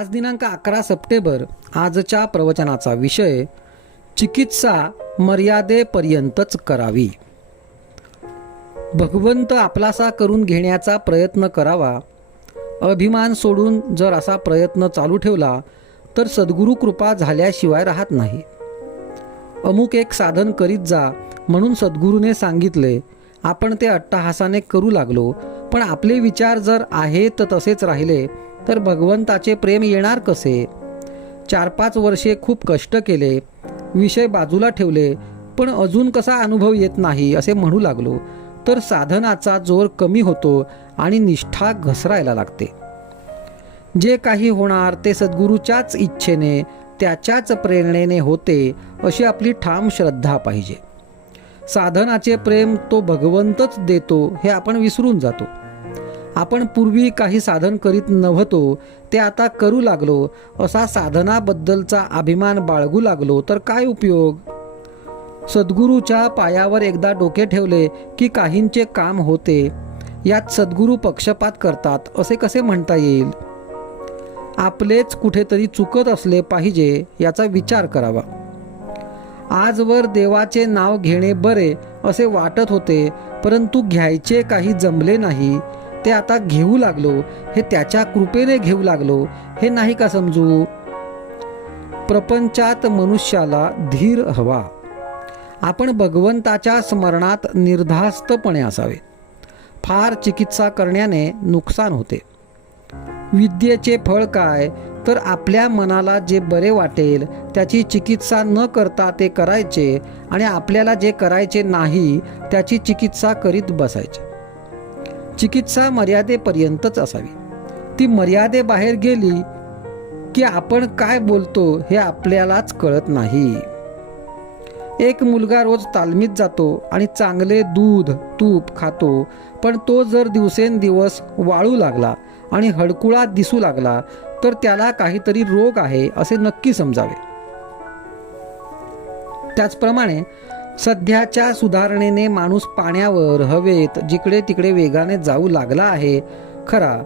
आज दिनांक 11 सप्टेंबर आजच्या प्रवचनाचा विषय चिकित्सा मर्यादेपर्यंतच करावी. भगवंत आपलासा करून घेण्याचा प्रयत्न करावा. अभिमान सोडून जर असा प्रयत्न चालू ठेवला तर सद्गुरू कृपा झाल्याशिवाय राहत नाही. अमुक एक साधन करीत जा म्हणून सद्गुरूने सांगितले. आपण ते अट्टहासाने करू लागलो, पण आपले विचार जर आहेत तसेच राहिले तर भगवंताचे प्रेम येणार कसे? 4-5 वर्षे खूप कष्ट केले, विषय बाजूला ठेवले, पण अजून कसा अनुभव येत नाही असे म्हणू लागलो तर साधनाचा जोर कमी होतो आणि निष्ठा घसरायला लागते. जे काही होणार ते सद्गुरूच्याच इच्छेने, त्याच्याच प्रेरणेने होते अशी आपली ठाम श्रद्धा पाहिजे. साधनाचे प्रेम तो भगवंतच देतो हे आपण विसरून जातो. आपण पूर्वी काही साधन करीत नव्हतो ते आता करू लागलो असा साधनाबद्दलचा अभिमान बाळगू लागलो तर काय उपयोग? सद्गुरूच्या पायावर एकदा डोके ठेवले की काहींचे काम होते. यात सद्गुरू पक्षपात करतात असे कसे म्हणता येईल? आपलेच कुठेतरी चुकत असले पाहिजे याचा विचार करावा. आजवर देवाचे नाव घेणे बरे असे वाटत होते, परंतु घ्यायचे काही जमले नाही. ते आता घेऊ लागलो, हे त्याच्या कृपेने घेऊ लागलो, हे नाही का समजू? प्रपंचात मनुष्याला धीर हवा. आपण भगवंताच्या स्मरणात निर्धास्तपणे असावे. फार चिकित्सा करण्याने नुकसान होते. विद्येचे फळ काय? तर आपल्या मनाला जे बरे वाटेल त्याची चिकित्सा न करता ते करायचे आणि आपल्याला जे करायचे नाही त्याची चिकित्सा करीत बसायचे. चिकित्सा मर्यादेपर्यंतच असावी. ती मर्यादेबाहेर गेली की आपण काय बोलतो हे आपल्यालाच कळत नाही. एक मुलगा रोज तालमीत जातो आणि चांगले दूध तूप खातो, पण तो जर दिवसेंदिवस वाळू लागला आणि हडकुळा दिसू लागला तर त्याला काहीतरी रोग आहे असे नक्की समजावे. त्याचप्रमाणे सध्याच्या सुधारणेने माणूस पाण्यावर, हवेत, जिकडे तिकडे वेगाने जाऊ लागला आहे खरा,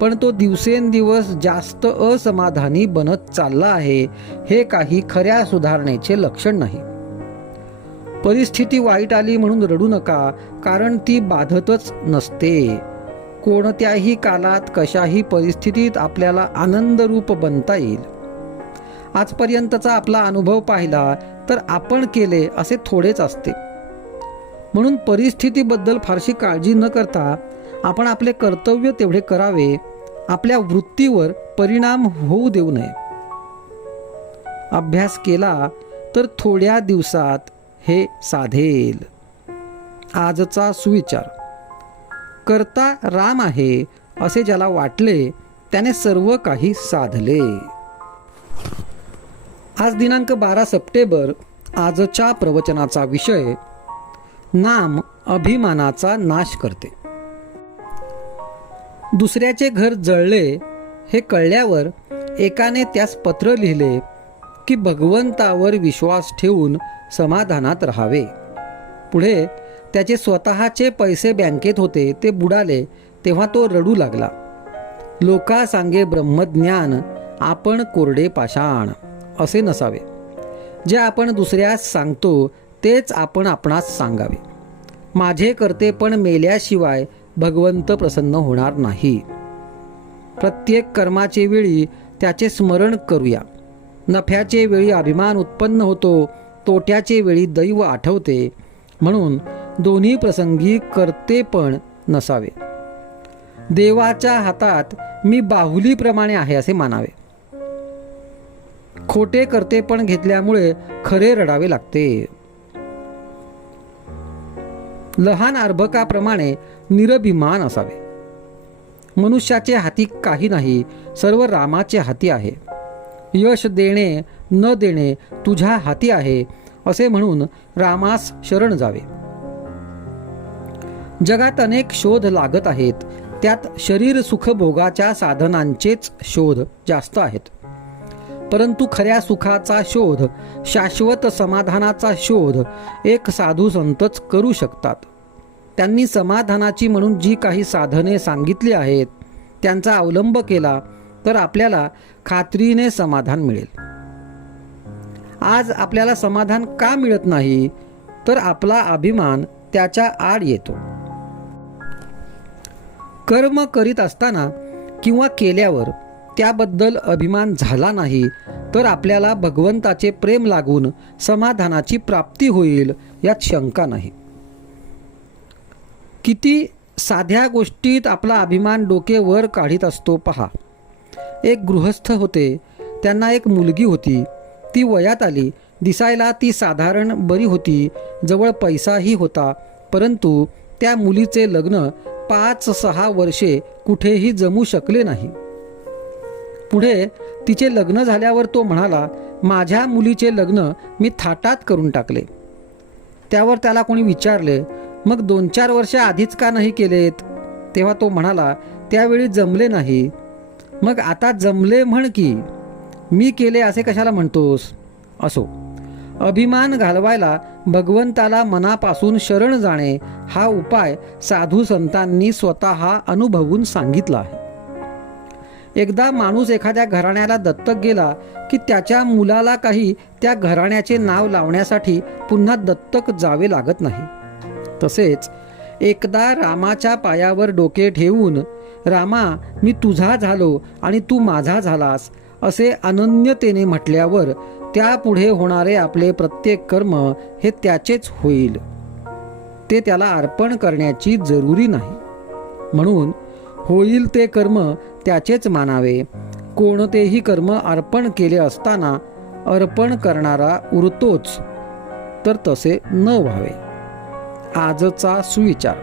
पण तो दिवसेंदिवस जास्त असमाधानी बनत चालला आहे. हे काही खऱ्या सुधारणेचे लक्षण नाही. परिस्थिती वाईट आली म्हणून रडू नका, कारण ती बाधतच नसते. कोणत्याही कालात कशाही परिस्थितीत आपल्याला आनंदरूप बनता येईल. आजपर्यंतचा आपला अनुभव पाहिला तर आपण केले असे थोडेच असते. म्हणून परिस्थितीबद्दल फारशी काळजी न करता आपण आपले कर्तव्य तेवढे करावे. आपल्या वृत्तीवर परिणाम होऊ देऊ नये. अभ्यास केला तर थोड्या दिवसात हे साधेल. आजचा सुविचार: करता राम आहे असे ज्याला वाटले त्याने सर्व काही साधले. आज दिनांक 12 सप्टेंबर आजच्या प्रवचनाचा विषय नाम अभिमानाचा नाश करते. दुसऱ्याचे घर जळले हे कळल्यावर एकाने त्यास पत्र लिहिले की भगवंतावर विश्वास ठेवून समाधानात राहावे. पुढे त्याचे स्वतःचे पैसे बँकेत होते ते बुडाले तेव्हा तो रडू लागला. लोका सांगे ब्रह्मज्ञान, आपण कोरडे पाषाण असे नसावे. जे आपण दुसऱ्यास सांगतो तेच आपण आपणास सांगावे. माझे करते पण मेल्याशिवाय भगवंत प्रसन्न होणार नाही. प्रत्येक कर्माचे वेळी त्याचे स्मरण करूया. नफ्याचे वेळी अभिमान उत्पन्न होतो, तोट्याचे वेळी दैव आठवते. म्हणून दोन्ही प्रसंगी करते पण नसावे. देवाच्या हातात मी बाहुलीप्रमाणे आहे असे मानावे. खोटे करते पण घेतल्यामुळे खरे रडावे लागते. लहान अर्भकाप्रमाणे निरभिमान असावे. मनुष्याचे हाती काही नाही, सर्व रामाचे हाती आहे. यश देणे न देणे तुझ्या हाती आहे असे म्हणून रामास शरण जावे. जगात अनेक शोध लागत आहेत, त्यात शरीर सुखभोगाच्या साधनांचेच शोध जास्त आहेत. परंतु खऱ्या सुखाचा शोध, शाश्वत समाधानाचा शोध एक साधू संतच करू शकतात. त्यांनी समाधानाची म्हणून जी काही साधने सांगितली आहेत त्यांचा अवलंब केला तर आपल्याला खात्रीने समाधान मिळेल. आज आपल्याला समाधान का मिळत नाही? तर आपला अभिमान त्याच्या आड येतो. कर्म करीत असताना किंवा केल्यावर त्याबद्दल अभिमान झाला नाही तर आपल्याला भगवंताचे प्रेम लागून समाधानाची प्राप्ती होईल यात शंका नाही. किती साध्या गोष्टीत आपला अभिमान डोके वर काढीत असतो पहा. एक गृहस्थ होते. त्यांना एक मुलगी होती. ती वयात आली. दिसायला ती साधारण बरी होती. जवळ पैसाही होता. परंतु त्या मुलीचे लग्न 5-6 वर्षे कुठेही जमू शकले नाही. पुढे तिचे लग्न झाल्यावर तो म्हणाला, माझ्या मुलीचे लग्न मी थाटात करून टाकले. त्यावर त्याला कोणी विचारले, मग 2-4 वर्ष आधीच का नाही केलेत? तेव्हा तो म्हणाला, त्यावेळी जमले नाही. मग आता जमले म्हण की, मी केले असे कशाला म्हणतोस? असो, अभिमान घालवायला भगवंताला मनापासून शरण जाणे हा उपाय साधू संतांनी स्वतः अनुभवून सांगितला आहे. एकदा माणूस एखाद्या घराण्याला दत्तक गेला की त्याच्या मुलाला काही त्या घराण्याचे नाव लावण्यासाठी पुन्हा दत्तक जावे लागत नाही. तसेच एकदा रामाच्या पायावर डोके ठेवून, रामा मी तुझा झालो आणि तू माझा झालास असे अनन्यतेने म्हटल्यावर त्यापुढे होणारे आपले प्रत्येक कर्म हे त्याचेच होईल. ते त्याला अर्पण करण्याची जरुरी नाही. म्हणून होईल ते कर्म त्याचेच मानावे. कोणतेही कर्म अर्पण केले असताना अर्पण करणारा उरतोच, तर तसे न व्हावे. आजचा सुविचार.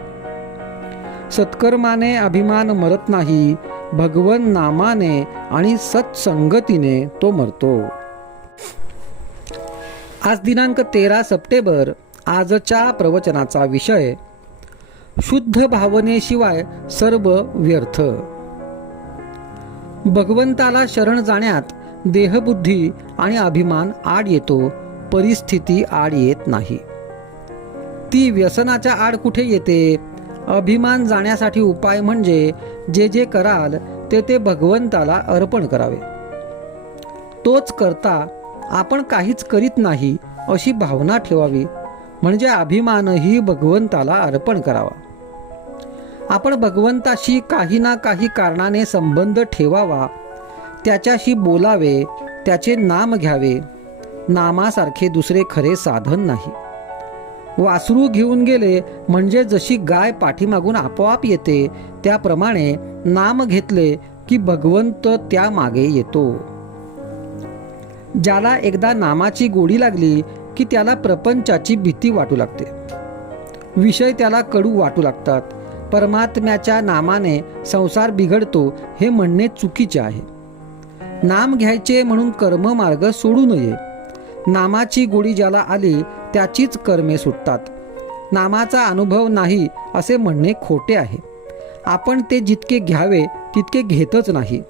सत्कर्माने अभिमान मरत नाही, भगवन नामाने आणि सत्संगतीने तो मरतो. आज दिनांक 13 सप्टेंबर. आजच्या प्रवचनाचा विषय शुद्ध भावनेशिवाय सर्व व्यर्थ. भगवंताला शरण जाण्यात देहबुद्धी आणि अभिमान आड येतो, परिस्थिती आड येत नाही. ती व्यसनाच्या आड कुठे येते? अभिमान जाण्यासाठी उपाय म्हणजे जे जे कराल ते ते भगवंताला अर्पण करावे. तोच करता आपण काहीच करीत नाही अशी भावना ठेवावी, म्हणजे अभिमानही भगवंताला अर्पण करावा. आपण भगवंताशी काही ना काही कारणाने संबंध ठेवावा. त्याच्याशी बोलावे, त्याचे नाम घ्यावे. नामासारखे दुसरे खरे साधन नाही. वासरू घेऊन गेले म्हणजे जशी गाय पाठीमागून आपोआप येते, त्याप्रमाणे नाम घेतले की भगवंत त्या मागे येतो. ज्याला एकदा नामाची गोडी लागली की त्याला प्रपंचाची भीती वाटू लागते. विषय त्याला कडू वाटू लागतात. परमात्म्याच्या नामाने संसार बिघडतो हे म्हणणे चुकीचे आहे. नाम घ्यायचे म्हणून कर्ममार्ग सोडू नये. नामाची गोडी ज्याला आली त्याचीच कर्मे सुटतात. नामाचा अनुभव नाही असे म्हणणे खोटे आहे. आपण ते जितके घ्यावे तितके घेतच नाही.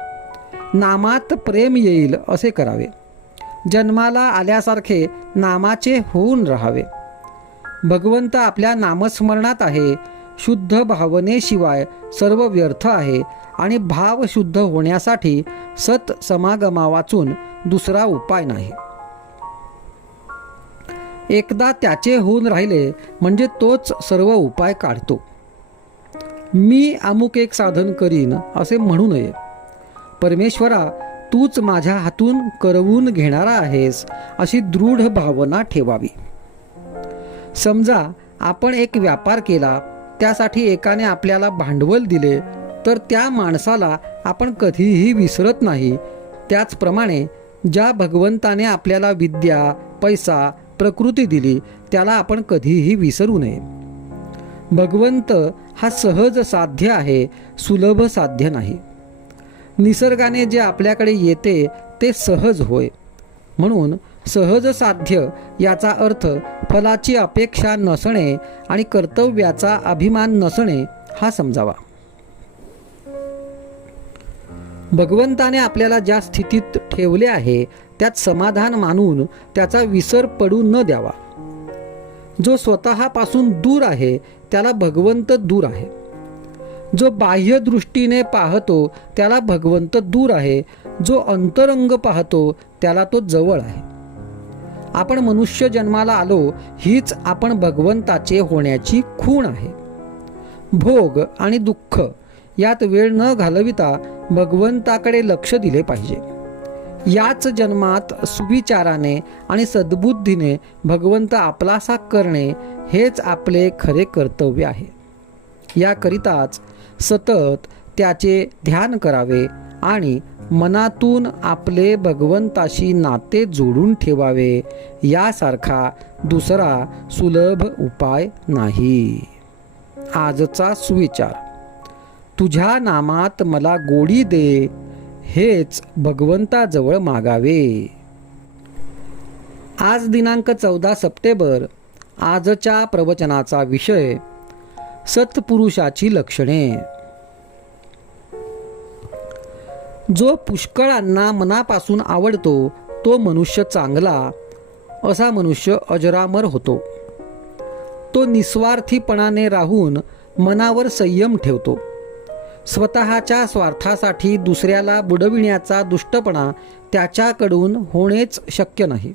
नामात प्रेम येईल असे करावे. जन्माला आल्यासारखे नामाचे होऊन राहावे. भगवंत आपल्या नामस्मरणात आहे. शुद्ध भावनेशिवाय सर्व व्यर्थ आहे आणि भाव शुद्ध होण्यासाठी सत समागमा वाचून दुसरा उपाय नाही. एकदा त्याचे होऊन राहिले म्हणजे तोच सर्व उपाय काढतो. मी अमुक एक साधन करीन असे म्हणू नये. परमेश्वरा तूच माझ्या हातून करवून घेणारा आहेस अशी दृढ भावना ठेवावी. समजा आपण एक व्यापार केला, त्यासाठी एकाने आपल्याला भांडवल दिले, तर त्या माणसाला आपण कधीही विसरत नाही. त्याचप्रमाणे ज्या भगवंताने आपल्याला विद्या, पैसा, प्रकृती दिली त्याला आपण कधीही विसरू नये. भगवंत हा सहज साध्य आहे, सुलभ साध्य नाही. निसर्गाने जे आपल्याकडे येते ते सहज होय. म्हणून सहज साध्य याचा अर्थ फलाची अपेक्षा नसणे आणि कर्तव्याचा अभिमान नसणे हा समजावा. भगवंताने आपल्याला ज्या स्थितीत ठेवले आहे त्यात समाधान मानून त्याचा विसर पडू न द्यावा. जो स्वतःपासून दूर आहे त्याला भगवंत दूर आहे. जो बाह्य दृष्टीने पाहतो त्याला भगवंत दूर आहे, जो अंतरंग पाहतो त्याला तो जवळ आहे. आपण मनुष्य जन्माला आलो हीच आपण भगवंताचे होण्याची खूण आहे. भोग आणि दुःख यात वेळ न घालविता भगवंताकडे लक्ष दिले पाहिजे. याच जन्मात सुविचाराने आणि सद्बुद्धीने भगवंत आपलासा करणे हेच आपले खरे कर्तव्य आहे. याकरिताच सतत त्याचे ध्यान करावे आणि मनातून आपले भगवंताशी नाते जोडून ठेवावे. यासारखा दुसरा सुलभ उपाय नाही. आजचा सुविचार: तुझ्या नामात मला गोडी दे, हेच भगवंताजवळ मागावे. आज दिनांक 14 सप्टेंबर. आजच्या प्रवचनाचा विषय सत्पुरुषाची लक्षणे. जो पुष्कळांना मनापासून आवडतो तो मनुष्य चांगला, असा मनुष्य अजरामर होतो. तो निस्वार्थीपणाने राहून मनावर संयम ठेवतो. स्वतःच्या स्वार्थासाठी दुसऱ्याला बुडविण्याचा दुष्टपणा त्याच्याकडून होणेच शक्य नाही.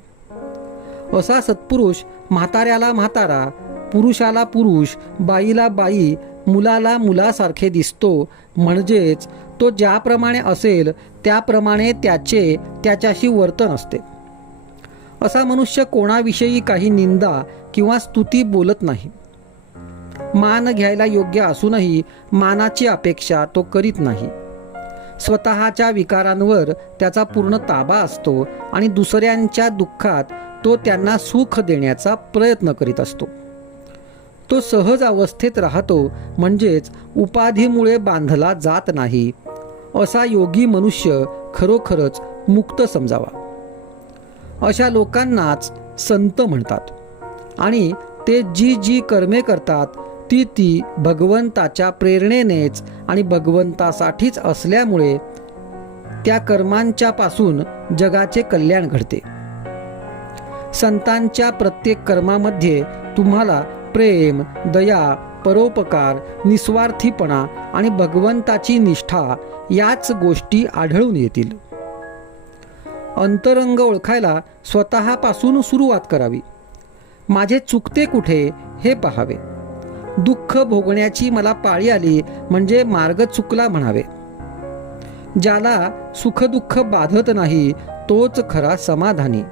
असा सत्पुरुष म्हाताऱ्याला म्हातारा, पुरुषाला पुरुष, बाईला बाई, मुलाला मुलासारखे दिसतो. म्हणजेच तो ज्याप्रमाणे असेल त्याप्रमाणे त्याच्याशी वर्तन असते. असा मनुष्य कोणाविषयी काही निंदा किंवा स्तुती बोलत नाही. मान घ्यायला योग्य असूनही मानाची अपेक्षा तो करीत नाही. स्वतःच्या विकारांवर त्याचा पूर्ण ताबा असतो आणि दुसऱ्यांच्या दुःखात तो त्यांना सुख देण्याचा प्रयत्न करीत असतो. तो सहज अवस्थेत राहतो, म्हणजेच उपाधीमुळे बांधला जात नाही. असा योगी मनुष्य खरोखरच मुक्त समजावा. अशा लोकांनाच संत म्हणतात आणि ते जी जी कर्मे करतात ती भगवंताच्या प्रेरणेनेच आणि भगवंतासाठीच असल्यामुळे त्या कर्मांच्या पासून जगाचे कल्याण घडते. संतांच्या प्रत्येक कर्मामध्ये तुम्हाला प्रेम, दया, परोपकार, निस्वार्थीपणा आणि भगवंताची निष्ठा याच गोष्टी आढळून येतील. अंतरंग ओळखायला स्वतःपासून सुरुवात करावी. माझे चुकते कुठे हे पाहावे. दुःख भोगण्याची मला पाळी आली म्हणजे मार्ग चुकला म्हणावे. ज्याला सुखदुःख बाधत नाही तोच खरा समाधानी.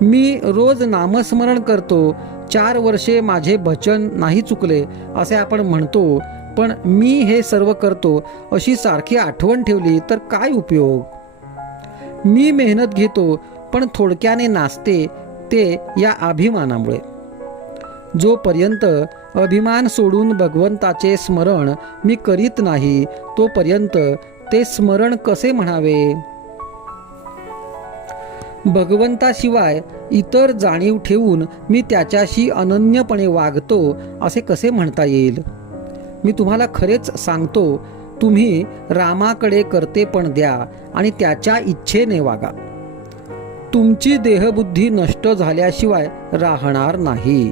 मी रोज नामस्मरण करतो, 4 वर्षे माझे भजन नाही चुकले असे आपण म्हणतो, पण मी हे सर्व करतो अशी सारखी आठवण ठेवली तर काय उपयोग. मी मेहनत घेतो पण थोडक्याने नाचते, ते या अभिमानामुळे. जोपर्यंत अभिमान सोडून भगवंताचे स्मरण मी करीत नाही तोपर्यंत ते स्मरण कसे म्हणावे. भगवंताशिवाय इतर जाणीव ठेवून मी त्याच्याशी अनन्यपणे वागतो असे कसे म्हणता येईल. मी तुम्हाला खरेच सांगतो, तुम्ही रामाकडे कर्तेपण द्या आणि त्याच्या इच्छेने वागा. तुमची देहबुद्धी नष्ट झाल्याशिवाय राहणार नाही.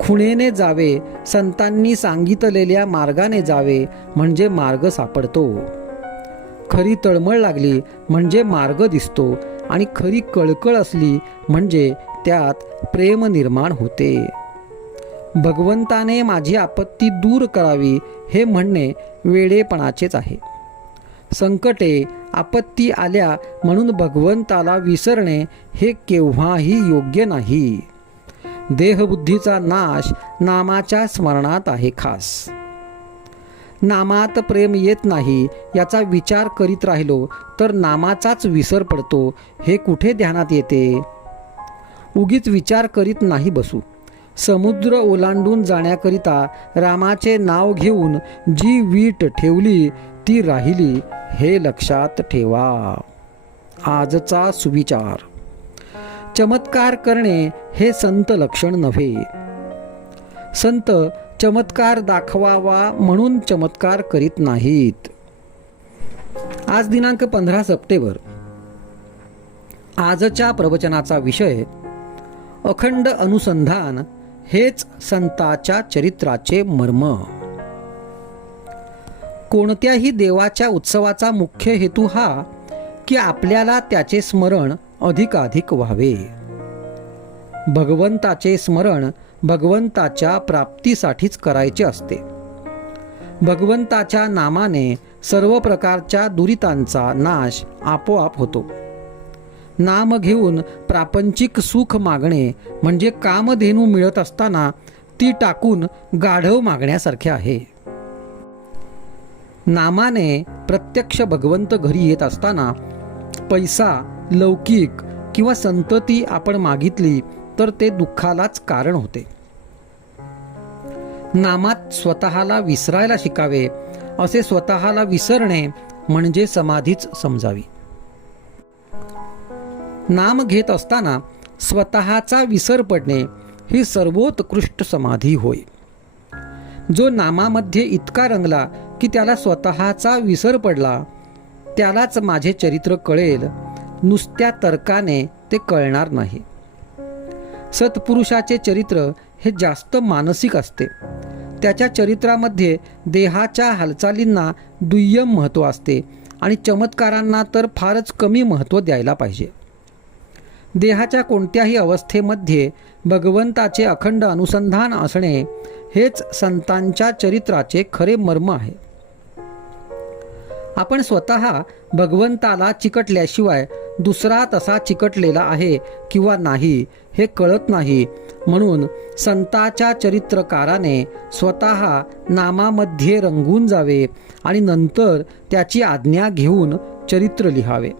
खुणेने जावे, संतांनी सांगितलेल्या मार्गाने जावे म्हणजे मार्ग सापडतो. खरी तळमळ लागली म्हणजे मार्ग दिसतो आणि खरी कळकळ असली म्हणजे त्यात प्रेम निर्माण होते. भगवंताने माझी आपत्ती दूर करावी हे म्हणणे वेडेपणाचेच आहे. संकटे, आपत्ती आल्या म्हणून भगवंताला विसरणे हे केव्हाही योग्य नाही. देहबुद्धीचा नाश नामाच्या स्मरणात आहे खास. नामात प्रेम येत नाही याचा विचार करीत राहिलो तर नामाचाच विसर पडतो हे कुठे ध्यानात येते. उगीच विचार करीत नाही बसू. समुद्र ओलांडून जाण्याकरिता रामाचे नाव घेऊन जी वीट ठेवली ती राहिली हे लक्षात ठेवा. आजचा सुविचार: चमत्कार करणे हे संत लक्षण नव्हे. संत चमत्कार दाखवावा म्हणून चमत्कार करीत नाहीत. आज दिनांक 15 सप्टेंबर. आजच्या प्रवचनाचा विषय अखंड अनुसंधान हेच संताच्या चरित्राचे मर्म. कोणत्याही देवाच्या उत्सवाचा मुख्य हेतू हा की आपल्याला त्याचे स्मरण अधिकाधिक व्हावे. भगवंताचे स्मरण भगवंताच्या प्राप्तीसाठीच करायचे असते. भगवंताच्या नामाने सर्व प्रकारच्या दुरितांचा नाश आपोआप होतो. नाम घेऊन प्रापंचिक सुख मागणे म्हणजे कामधेनू मिळत असताना ती टाकून गाढव मागण्यासारखे आहे. नामाने प्रत्यक्ष भगवंत घरी येत असताना पैसा, लौकिक किंवा संतती आपण मागितली तर ते दुःखालाच कारण होते. नामात स्वतःला विसरायला शिकावे, असे स्वतःला विसरणे म्हणजे समाधीच समजावी. नाम घेत असताना स्वतःचा विसर पडणे ही सर्वोत्कृष्ट समाधी होय. जो नामामध्ये इतका रंगला की त्याला स्वतःचा विसर पडला, त्यालाच माझे चरित्र कळेल. नुसत्या तर्काने ते कळणार नाही. सत्पुरुषाचे चरित्र हे जास्त मानसिक असते. त्याच्या चरित्रामध्ये देहाच्या हालचालींना दुय्यम महत्त्व असते आणि चमत्कारांना तर फारच कमी महत्त्व द्यायला पाहिजे. देहाच्या कोणत्याही अवस्थेमध्ये भगवंताचे अखंड अनुसंधान असणे हेच संतांच्या चरित्राचे खरे मर्म आहे. आपण स्वतः भगवंताला चिकटल्याशिवाय दुसरा तसा चिकटलेला आहे किंवा नाही हे कळत नाही. म्हणून संताच्या चरित्रकाराने स्वतः नामामध्ये रंगून जावे आणि नंतर त्याची आज्ञा घेऊन चरित्र लिहावे.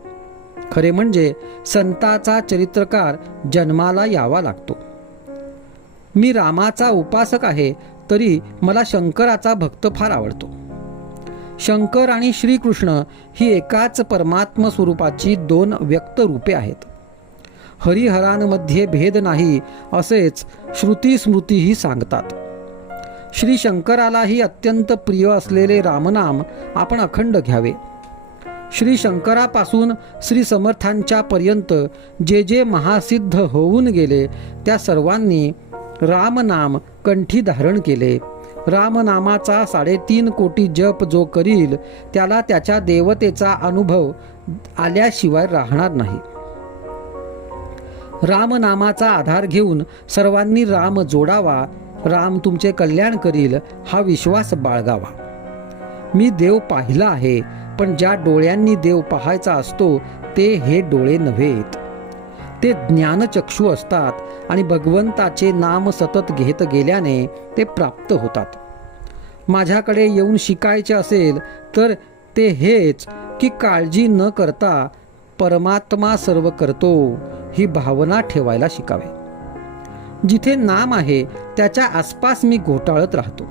खरे म्हणजे संताचा चरित्रकार जन्माला यावा लागतो. मी रामाचा उपासक आहे तरी मला शंकराचा भक्त फार आवडतो. शंकर आणि श्रीकृष्ण ही एकाच परमात्म स्वरूपाची दोन व्यक्त रूपे आहेत. हरिहरांमध्ये भेद नाही असेच श्रुती स्मृतीही सांगतात. श्री शंकरालाही अत्यंत प्रिय असलेले रामनाम आपण अखंड घ्यावे. श्री शंकरापासून श्री समर्थांच्या पर्यंत जे जे महासिद्ध होऊन गेले त्या सर्वांनी रामनाम कंठी धारण केले. रामनामाचा 3.5 कोटी जप जो करील त्याला त्याच्या देवतेचा अनुभव आल्याशिवाय राहणार नाही. रामनामाचा आधार घेऊन सर्वांनी राम जोडावा. राम तुमचे कल्याण करील हा विश्वास बाळगावा. मी देव पाहिला आहे, पण ज्या डोळ्यांनी देव पाहायचा असतो ते हे डोळे नव्हेत. ते ज्ञानचक्षु असतात आणि भगवंताचे नाम सतत घेत गेल्याने ते प्राप्त होतात. माझ्याकडे येऊन शिकायचे असेल तर ते हेच की काळजी न करता परमात्मा सर्व करतो ही भावना ठेवायला शिकावे. जिथे नाम आहे त्याच्या आसपास मी घोटाळत राहतो.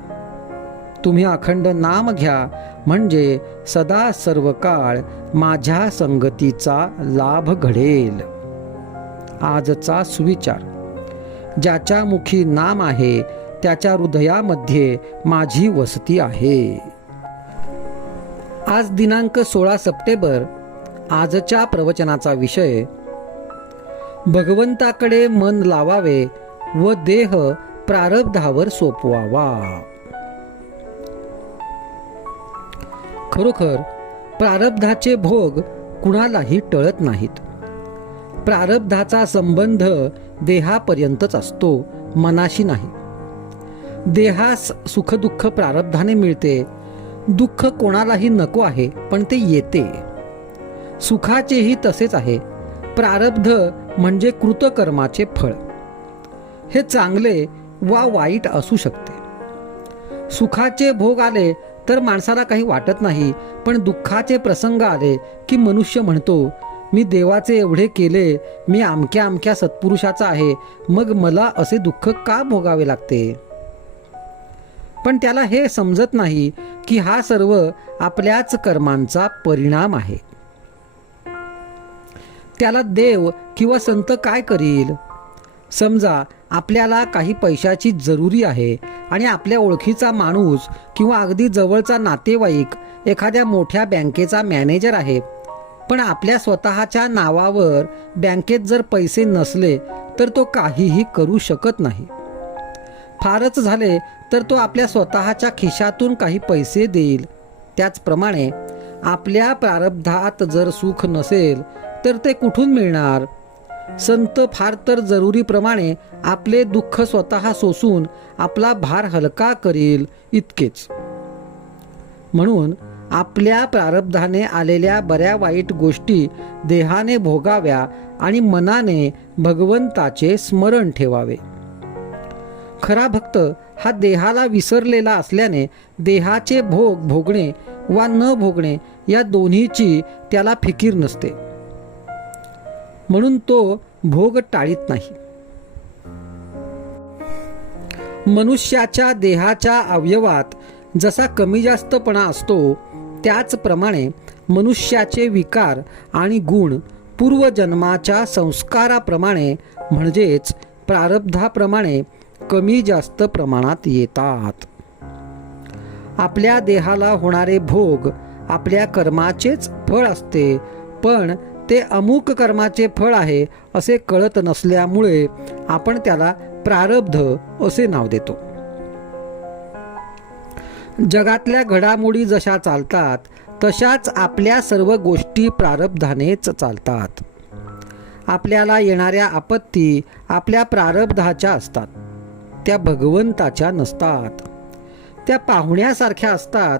तुम्ही अखंड नाम घ्या म्हणजे सदा सर्व काळ माझ्या संगतीचा लाभ घडेल. आजचा सुविचार: ज्याच्या मुखी नाम आहे त्याच्या हृदयामध्ये माझी वसती आहे. आज दिनांक 16 सप्टेंबर. आजच्या प्रवचनाचा विषय: भगवंताकडे मन लावावे व देह प्रारब्धावर सोपवावा. खरोखर प्रारब्धाचे भोग कुणालाही टळत नाहीत. प्रारब्धाचा संबंध देहापर्यंतच असतो, मनाशी नाही. देहास सुखदुःख प्रारब्धाने मिळते. दुःख कोणालाही नको आहे, पण ते येते. सुखाचेही तसेच आहे. प्रारब्ध म्हणजे कृतकर्माचे फळ. हे चांगले वा वाईट असू शकते. सुखाचे भोग आले तर माणसाला काही वाटत नाही, पण दुःखाचे प्रसंग आले की मनुष्य म्हणतो, मी देवाचे एवढे केले, मी अमक्या अमक्या सत्पुरुषाचा आहे, मग मला असे दुःख का भोगावे लागते. पण त्याला हे समजत नाही की हा सर्व आपल्याच कर्मांचा परिणाम आहे. त्याला देव किंवा संत काय करील. समजा आपल्याला काही पैशाची जरुरी आहे आणि आपल्या ओळखीचा माणूस किंवा अगदी जवळचा नातेवाईक एखाद्या मोठ्या बँकेचा मॅनेजर आहे, पण आपल्या स्वतःच्या नावावर बँकेत जर पैसे नसले तर तो काहीही करू शकत नाही. फारच झाले तर तो आपल्या स्वतःच्या खिशातून काही पैसे देईल. त्याचप्रमाणे आपल्या प्रारब्धात जर सुख नसेल तर ते कुठून मिळणार? संत फार तर जरुरीप्रमाणे आपले दुःख स्वतः सोसून आपला भार हलका करील इतकेच. म्हणून आपल्या प्रारब्धाने आलेल्या बऱ्या वाईट गोष्टी देहाने भोगाव्या आणि मनाने भगवंताचे स्मरण ठेवावे. खरा भक्त हा देहाला विसरलेला असल्याने देहाचे भोग भोगणे वा न भोगणे या दोन्हीची त्याला फिकीर नसते, म्हणून तो भोग टाळीत नाही. मनुष्याच्या देहाच्या अवयवात जसा कमी जास्तपणा असतो त्याचप्रमाणे मनुष्याचे विकार आणि गुण पूर्वजन्माच्या संस्काराप्रमाणे म्हणजेच प्रारब्धाप्रमाणे कमी जास्त प्रमाणात येतात. आपल्या देहाला होणारे भोग आपल्या कर्माचेच फळ असते, पण ते अमुक कर्माचे फळ आहे असे कळत नसल्यामुळे आपण त्याला प्रारब्ध असे नाव देतो. जगातल्या घडामोडी जशा चालतात तशाच आपल्या सर्व गोष्टी प्रारब्धानेच चालतात. आपल्याला येणाऱ्या आपत्ती आपल्या प्रारब्धाच्या असतात, त्या भगवंताच्या नसतात. त्या पाहुण्यासारख्या असतात,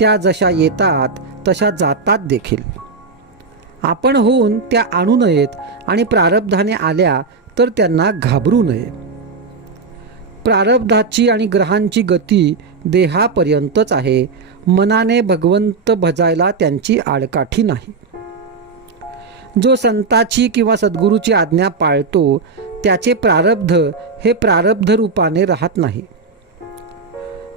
त्या जशा येतात तशा जातात देखील. आपण होऊन त्या आणू नयेत आणि प्रारब्धाने आल्या तर त्यांना घाबरू नये. प्रारब्धाची आणि ग्रहांची गती देहापर्यंतच आहे, मनाने भगवंत भजायला त्यांची आडकाठी नाही. जो संताची किंवा सद्गुरूची आज्ञा पाळतो त्याचे प्रारब्ध हे प्रारब्ध रूपाने राहत नाही.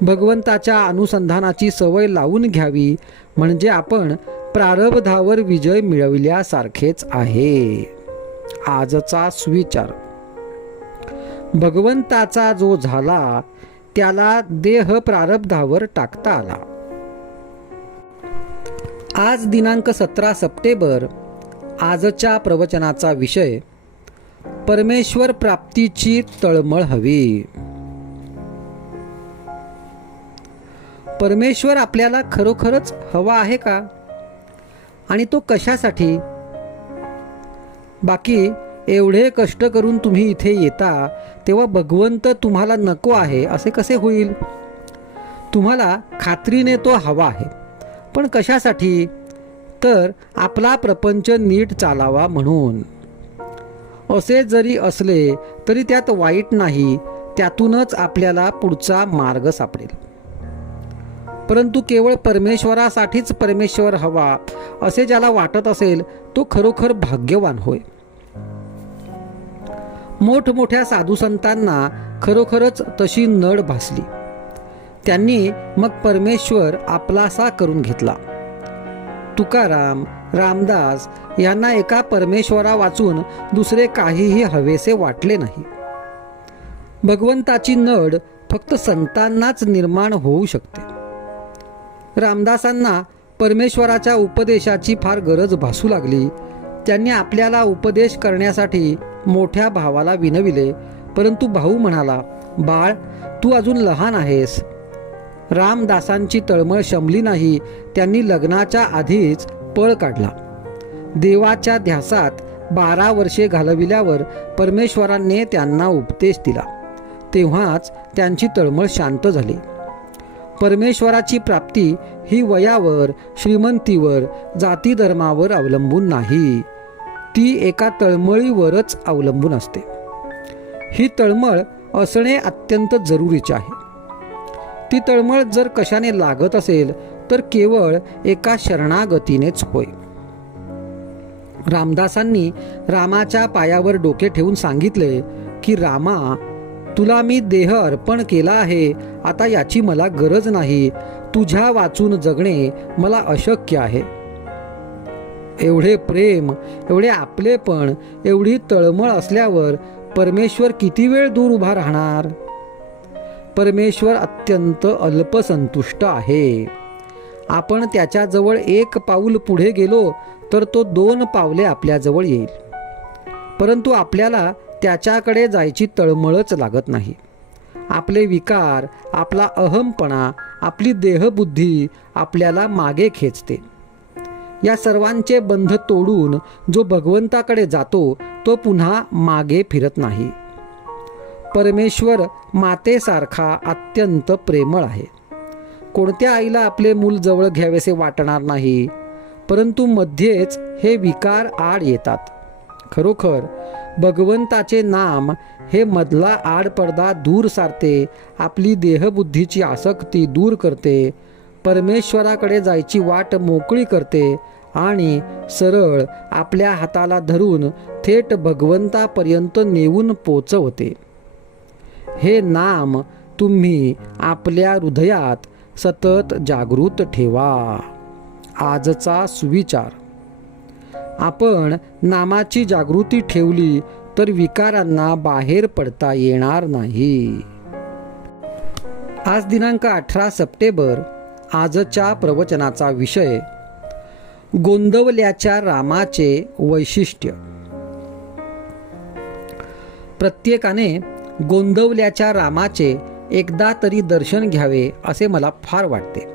भगवंताच्या अनुसंधानाची सवय लावून घ्यावी म्हणजे आपण प्रारब्धावर विजय मिळविल्यासारखेच आहे. आजचा सुविचार. भगवंताचा जो झाला त्याला देह प्रारब्धावर टाकता आला. आज दिनांक 17 सप्टेंबर. आजच्या प्रवचनाचा विषय परमेश्वर प्राप्तीची तळमळ हवी. परमेश्वर आपल्याला खरोखरच हवा आहे का? आणि तो कशासाठी? बाकी एवढे कष्ट करून तुम्ही इथे येता तेव्हा भगवंत तुम्हाला नको आहे असे कसे होईल? तुम्हाला खात्रीने तो हवा आहे, पण कशासाठी? तर आपला प्रपंच नीट चालावा म्हणून. असे जरी असले तरी त्यात वाईट नाही, त्यातूनच आपल्याला पुढचा मार्ग सापडेल. परंतु केवळ परमेश्वरासाठीच परमेश्वर हवा असे ज्याला वाटत असेल तो खरोखर भाग्यवान होय. मोठमोठ्या साधुसंतांना खरोखरच तशी नड भासली. त्यांनी मग परमेश्वर आपलासा करून घेतला. तुकाराम, रामदास यांना एका परमेश्वरा वाचून दुसरे काहीही हवेसे वाटले नाही. भगवंताची नड फक्त संतांनाच निर्माण होऊ शकते. रामदासांना परमेश्वराच्या उपदेशाची फार गरज भासू लागली. त्यांनी आपल्याला उपदेश करण्यासाठी मोठ्या भावाला विनविले, परंतु भाऊ म्हणाला, बाळ तू अजून लहान आहेस. रामदासांची तळमळ शमली नाही. त्यांनी लग्नाच्या आधीच पळ काढला. देवाच्या ध्यासात 12 वर्षे घालविल्यावर परमेश्वराने त्यांना उपदेश दिला. तेव्हाच त्यांची तळमळ शांत झाली. परमेश्वराची प्राप्ती ही वयावर, श्रीमंतीवर, जाती धर्मावर अवलंबून नाही, ती एका तळमळीवरच अवलंबून असते. ही तळमळ असणे अत्यंत जरुरीचे आहे. ती तळमळ जर कशाने लागत असेल तर केवळ एका शरणागतीनेच होय. रामदासांनी रामाच्या पायावर डोके ठेवून सांगितले की रामा, तुला मी देह अर्पण केला आहे, आता याची मला गरज नाही. तुझ्या वाचून जगणे मला अशक्य आहे. एवढे प्रेम, एवढे आपलेपण, एवढी तळमळ असल्यावर परमेश्वर किती वेळ दूर उभा राहणार? परमेश्वर अत्यंत अल्पसंतुष्ट आहे. आपण त्याच्याजवळ 1 पाऊल पुढे गेलो तर तो 2 पावले आपल्याजवळ येईल, परंतु आपल्याला त्याच्याकडे जायची तळमळच लागत नाही. आपले विकार, आपला अहमपणा, आपली देहबुद्धी आपल्याला मागे खेचते. या सर्वांचे बंध तोडून जो भगवंताकडे जातो तो पुन्हा मागे फिरत नाही. परमेश्वर मातेसारखा अत्यंत प्रेमळ आहे. कोणत्या आईला आपले मूल जवळ घ्यावेसे वाटणार नाही, परंतु मध्येच हे विकार आड येतात. खरोखर भगवंताचे नाम हे मधला आडपडदा दूर सारते, आपली देहबुद्धीची आसक्ती दूर करते, परमेश्वराकडे जायची वाट मोकळी करते आणि सरळ आपल्या हाताला धरून थेट भगवंतापर्यंत नेऊन पोचवते. हे नाम तुम्ही आपल्या हृदयात सतत जागृत ठेवा. आजचा सुविचार. आपण नामाची जागृती ठेवली तर विकारांना बाहेर पडता येणार नाही. आज दिनांक 18 सप्टेंबर. आजच्या प्रवचनाचा विषय गोंदवल्याच्या रामाचे वैशिष्ट्य. प्रत्येकाने गोंदवल्याच्या रामाचे एकदा तरी दर्शन घ्यावे असे मला फार वाटते.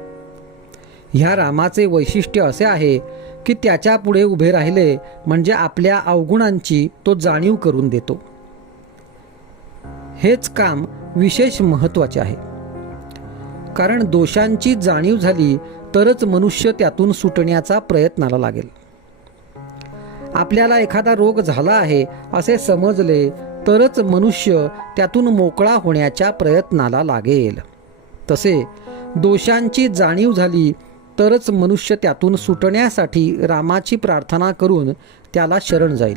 ह्या रामाचे वैशिष्ट्य असे आहे की त्याच्या पुढे उभे राहिले म्हणजे आपल्या अवगुणांची तो जाणीव करून देतो. हेच काम विशेष महत्त्वाचे आहे, कारण दोषांची जाणीव झाली तरच मनुष्य त्यातून सुटण्याचा प्रयत्नाला लागेल. आपल्याला एखादा रोग झाला आहे असे समजले तरच मनुष्य त्यातून मोकळा होण्याच्या प्रयत्नाला लागेल. तसे दोषांची जाणीव झाली तरच मनुष्य त्यातून सुटण्यासाठी रामाची प्रार्थना करून त्याला शरण जाईल.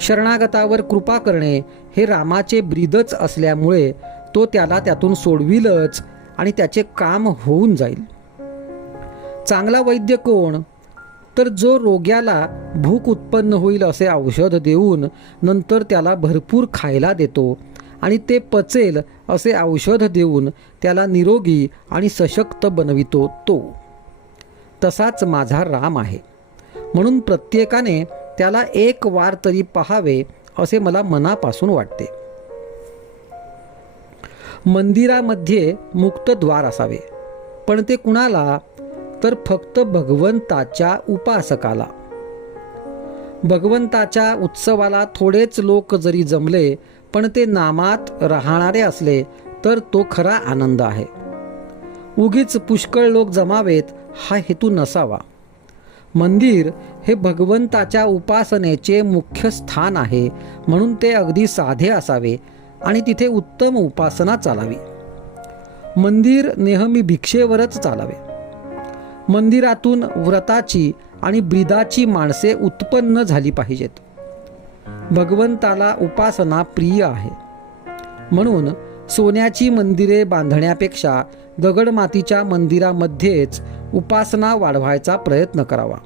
शरणागतावर कृपा करणे हे रामाचे ब्रीदच असल्यामुळे तो त्याला त्यातून सोडविलच आणि त्याचे काम होऊन जाईल. चांगला वैद्य कोण? तर जो रोग्याला भूक उत्पन्न होईल असे औषध देऊन नंतर त्याला भरपूर खायला देतो आणि ते पचेल असे औषध देऊन त्याला निरोगी आणि सशक्त बनवितो तो. तसाच माझा राम आहे. म्हणून प्रत्येकाने त्याला एक वार तरी पाहावे असे मला मनापासून वाटते. मंदिरामध्ये मुक्त द्वार असावे, पण ते कुणाला? तर फक्त भगवंताच्या उपासकाला. भगवंताच्या उत्सवाला थोडेच लोक जरी जमले पण ते नामात राहणारे असले तर तो खरा आनंद आहे. उगीच पुष्कळ लोक जमावेत हा हेतू नसावा. मंदिर हे भगवंताच्या उपासनेचे मुख्य स्थान आहे, म्हणून ते अगदी साधे असावे आणि तिथे उत्तम उपासना चालावी. मंदिर नेहमी भिक्षेवरच चालावे. मंदिरातून व्रताची आणि ब्रीदाची माणसे उत्पन्न झाली पाहिजेत. भगवंताला उपासना प्रिय आहे, म्हणून सोन्याची मंदिरे बांधण्यापेक्षा दगडमातीच्या मंदिरामध्येच उपासना वाढवायचा प्रयत्न करावा.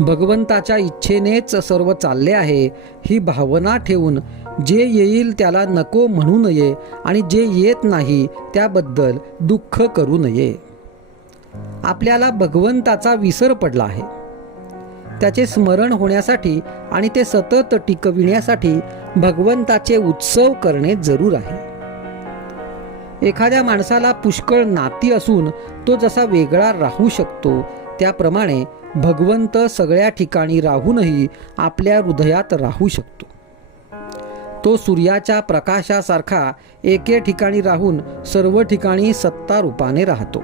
भगवंताच्या इच्छेनेच सर्व चालले आहे ही भावना ठेवून जे येईल त्याला नको म्हणू नये आणि जे येत नाही त्याबद्दल दुःख करू नये. आपल्याला भगवंताचा विसर पडला आहे. त्याचे स्मरण होण्यासाठी आणि ते सतत टिकविण्यासाठी भगवंताचे उत्सव करणे जरूर आहे. एखाद्या माणसाला पुष्कळ नाती असून तो जसा वेगळा राहू शकतो, त्याप्रमाणे भगवंत सगळ्या ठिकाणी राहूनही आपल्या हृदयात राहू शकतो. तो सूर्याच्या प्रकाशासारखा एके ठिकाणी राहून सर्व ठिकाणी सत्ता रूपाने राहतो.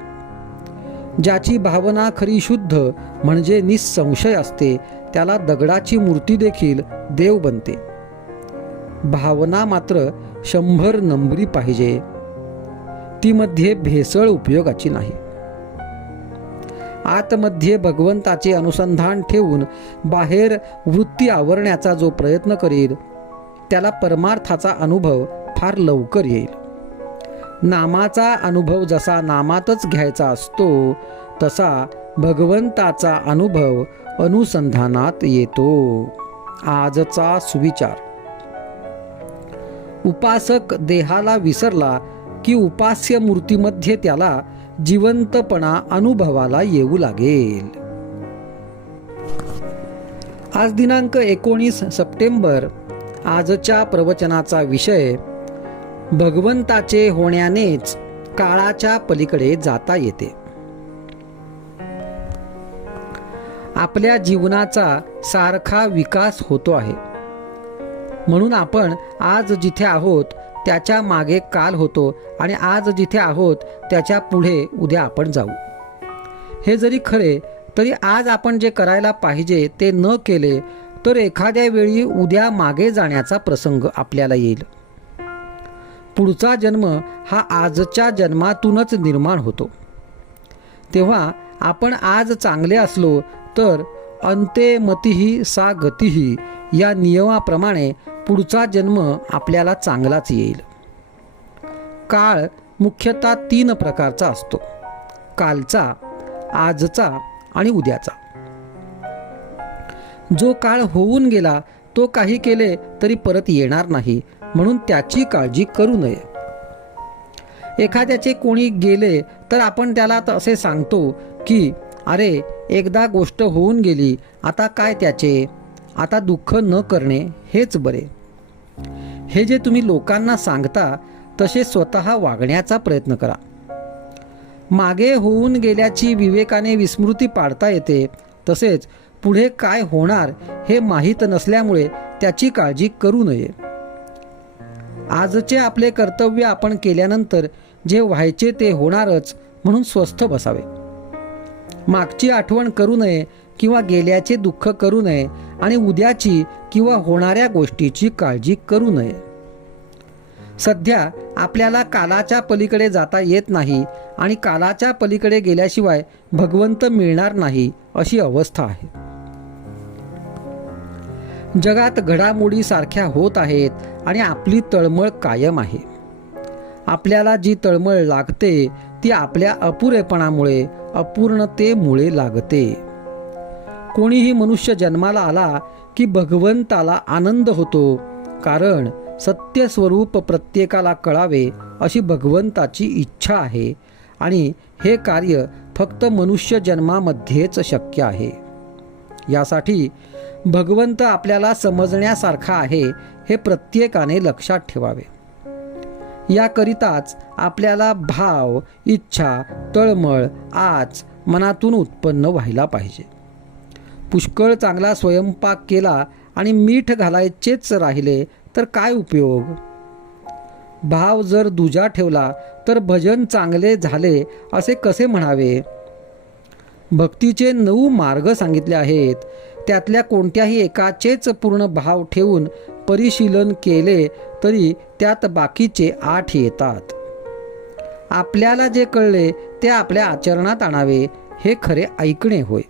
ज्याची भावना खरी शुद्ध म्हणजे निसंशय असते त्याला दगडाची मूर्ती देखील देव बनते. भावना मात्र 100 नंबरी पाहिजे, ती मध्ये भेसळ उपयोगाची नाही. आतमध्ये भगवंताचे अनुसंधान ठेवून बाहेर वृत्ती आवरण्याचा जो प्रयत्न करेल त्याला परमार्थाचा अनुभव फार लवकर येईल. नामाचा अनुभव जसा नामातच घ्यायचा असतो तसा भगवंताचा अनुभव अनुसंधानात येतो. आजचा सुविचार. उपासक देहाला विसरला की उपास्य मूर्तीमध्ये त्याला जिवंतपणा अनुभवाला येऊ लागेल. आज दिनांक 19 सप्टेंबर. आजच्या प्रवचनाचा विषय भगवंताचे होण्यानेच काळाच्या पलीकडे जाता येते. आपल्या जीवनाचा सारखा विकास होतो आहे, म्हणून आपण आज जिथे आहोत त्याच्या मागे काल होतो आणि आज जिथे आहोत त्याच्या पुढे उद्या आपण जाऊ. हे जरी खरे तरी आज आपण जे करायला पाहिजे ते न केले तर एखाद्या वेळी उद्या मागे जाण्याचा प्रसंग आपल्याला येईल. पुढचा जन्म हा आजच्या जन्मातूनच निर्माण होतो. तेव्हा आपण आज चांगले असलो तर अंते मतिही सा गतिही या नियमाप्रमाणे पुढचा जन्म आपल्याला चांगलाच येईल. काळ मुख्यतः 3 प्रकारचा असतो: कालचा, आजचा आणि उद्याचा. जो काळ होऊन गेला तो काही केले तरी परत येणार नाही, म्हणून त्याची काळजी करू नये. एखाद्याचे कोणी गेले तर आपण त्याला असे सांगतो की अरे एकदा गोष्ट होऊन गेली, आता काय त्याचे, आता दुःख न करणे हेच बरे. हे जे तुम्ही लोकांना सांगता तसे स्वतः वागण्याचा प्रयत्न करा. मागे होऊन गेल्याची विवेकाने विस्मृती पाडता येते, तसेच पुढे काय होणार हे माहीत नसल्यामुळे त्याची काळजी करू नये. आजचे आपले कर्तव्य आपण केल्यानंतर जे व्हायचे ते होणारच, म्हणून स्वस्थ बसावे. मागची आठवण करू नये किंवा गेल्याचे दुःख करू नये आणि उद्याची किंवा होणाऱ्या गोष्टीची काळजी करू नये. सध्या आपल्याला कालाच्या पलीकडे जाता येत नाही आणि कालाच्या पलीकडे गेल्याशिवाय भगवंत मिळणार नाही अशी अवस्था आहे. जगात घडामोडी सारख्या होत आहेत आणि आपली तळमळ कायम आहे. आपल्याला जी तळमळ लागते ती आपल्या अपुरेपणामुळे, अपूर्णतेमुळे लागते. कोणीही मनुष्य जन्माला आला की भगवंताला आनंद होतो, कारण सत्य स्वरूप प्रत्येकाला कळावे अशी भगवंताची इच्छा आहे आणि हे कार्य फक्त मनुष्य जन्मामध्येच शक्य आहे. यासाठी भगवंत आपल्याला समजण्यासारखा आहे हे प्रत्येकाने लक्षात ठेवावे. याकरिताच आपल्याला भाव, इच्छा, तळमळ आज मनातून उत्पन्न व्हायला पाहिजे. पुष्कळ चांगला स्वयंपाक केला आणि मीठ घालायचेच राहिले तर काय उपयोग? भाव जर दुजा ठेवला तर भजन चांगले झाले असे कसे म्हणावे? भक्तीचे 9 मार्ग सांगितले आहेत, त्यातल्या कोणत्याही एकाचेच पूर्ण भाव ठेवून परिशीलन केले तरी त्यात बाकीचे 8 येतात. आपल्याला जे कळले ते आपल्या आचरणात आणावे हे खरे ऐकणे होय.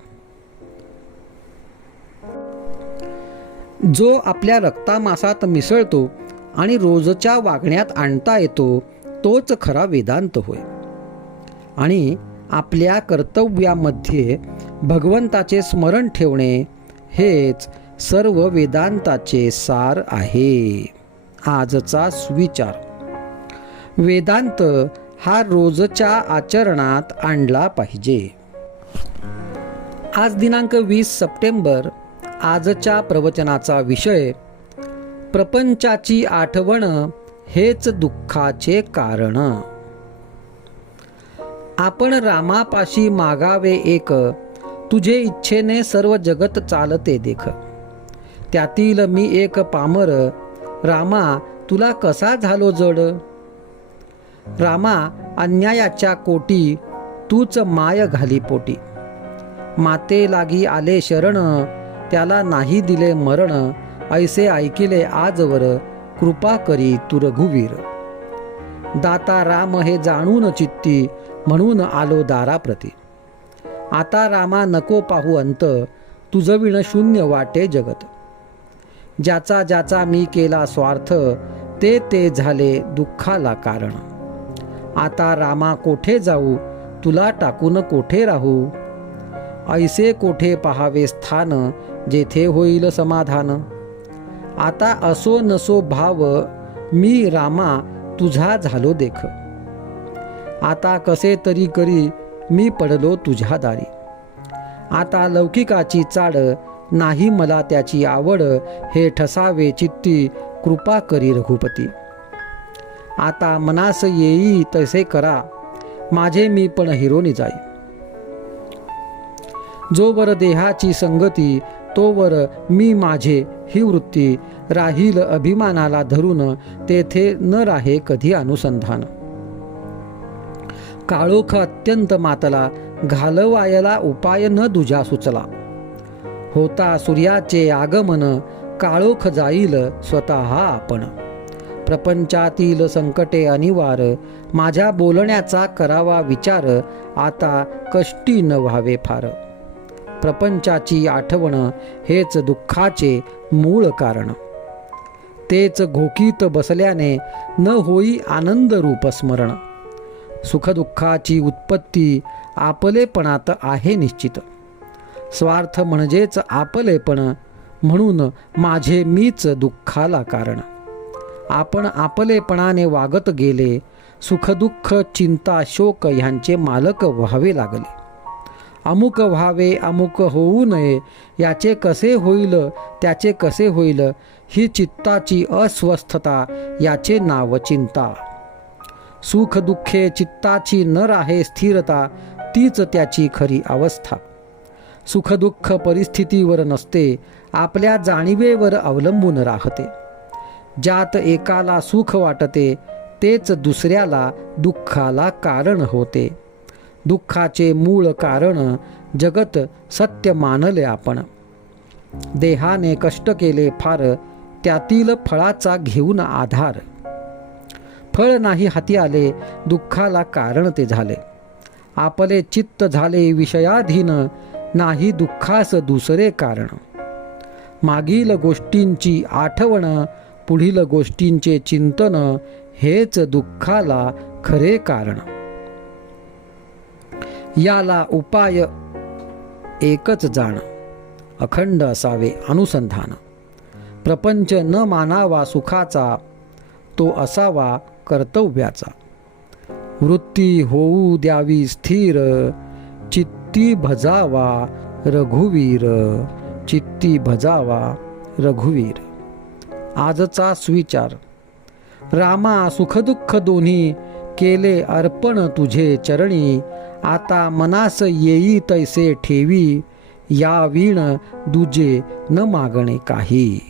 जो आपल्या रक्तामासात मिसळतो आणि रोजच्या वागण्यात आणता येतो तोच खरा वेदांत होय. आणि आपल्या कर्तव्यामध्ये भगवंताचे स्मरण ठेवणे हेच सर्व वेदांताचे सार आहे. आजचा सुविचार: वेदांत हा रोजच्या आचरणात आणला पाहिजे. आज दिनांक 20 सप्टेंबर. आजच्या प्रवचनाचा विषय: प्रपंचाची आठवण हेच दुःखाचे कारण. आपण रामापाशी मागावे एक, तुझे इच्छेने सर्व जगत चालते देख. त्यातील मी एक पामर, रामा तुला कसा झालो जड. रामा अन्यायाच्या कोटी, तूच माय घाली पोटी. माते लागी आले शरण, त्याला नाही दिले मरण. ऐसे ऐकिले आजवर, कृपा करी तू रघुवीर. दाता राम हे जाणून चित्ती, म्हणून आलो दाराप्रती. आता रामा नको पाहू अंत, तुझविण शून्य वाटे जगत. ज्याचा ज्याचा मी केला स्वार्थ, ते ते झाले दुःखाला कारण. आता रामा कोठे जाऊ, तुला टाकून कोठे राहू. ऐसे कोठे पहावे स्थान, जेथे होईल समाधान. आता असो नसो भाव, मी रामा तुझा झालो देख. आता कसे तरी करी, मी पडलो तुझ्या दारी. आता लौकिकाची चाड, नाही मला त्याची आवड, हे ठसावे चित्ती कृपा करी रघुपती. आता मनास येई तसे करा, माझे मी पण हिरोनी जाई. जोवर देहाची संगती, तोवर मी माझे ही वृत्ती. राहील अभिमानाला धरून, तेथे न राहे कधी अनुसंधान. काळोख अत्यंत मातला, घालवायला उपाय न दुजा सुचला. होता सूर्याचे आगमन, काळोख जाईल स्वतः आपण. प्रपंचातील संकटे अनिवार, माझ्या बोलण्याचा करावा विचार. आता कष्टी न व्हावे फार. प्रपंचाची आठवण, हेच दुःखाचे मूळ कारण. तेच घोकीत बसल्याने, न होई आनंद रूप स्मरण. सुखदुःखाची उत्पत्ती, आपलेपणात आहे निश्चित. स्वार्थ म्हणजेच आपलेपण, म्हणून माझे मीच दुःखाला कारण. आपण आपलेपणाने वागत गेले, सुखदुःख चिंता शोक ह्यांचे मालक व्हावे लागले. अमुक व्हावे अमुक होऊ नये, याचे कसे होईल त्याचे कसे होईल, ही चित्ताची अस्वस्थता, याचे नाव चिंता. सुख दुःखे चित्ताची न राहे स्थिरता, तीच त्याची खरी अवस्था. सुखदुःख परिस्थितीवर नसते, आपल्या जाणीवेवर अवलंबून राहते. ज्यात एकाला सुख वाटते, तेच दुसऱ्याला दुःखाला कारण होते. दुःखाचे मूळ कारण जगत सत्य मानले आपण. देहाने कष्ट केले फार, त्यातील फळाचा घेऊन आधार. फळ नाही हाती आले, दुःखाला कारण ते झाले. आपले चित्त झाले विषयाधीन, नाही दुःखास दुसरे कारण. मागील गोष्टींची आठवण, पुढील गोष्टींचे चिंतन, हेच दुःखाला खरे कारण. याला उपाय एकच जाण, अखंड असावे अनुसंधान. प्रपंच न मानावा सुखाचा, तो असावा कर्तव्याचा. वृत्ती होऊ द्यावी स्थिर, चित्ती भजावा रघुवीर. चित्ती भजावा रघुवीर. आजचा सुविचार. रामा सुखदुःख दोन्ही, केले अर्पण तुझे चरणी. आता मनास येई तैसे ठेवी, या वीण दुजे न मागणे काही.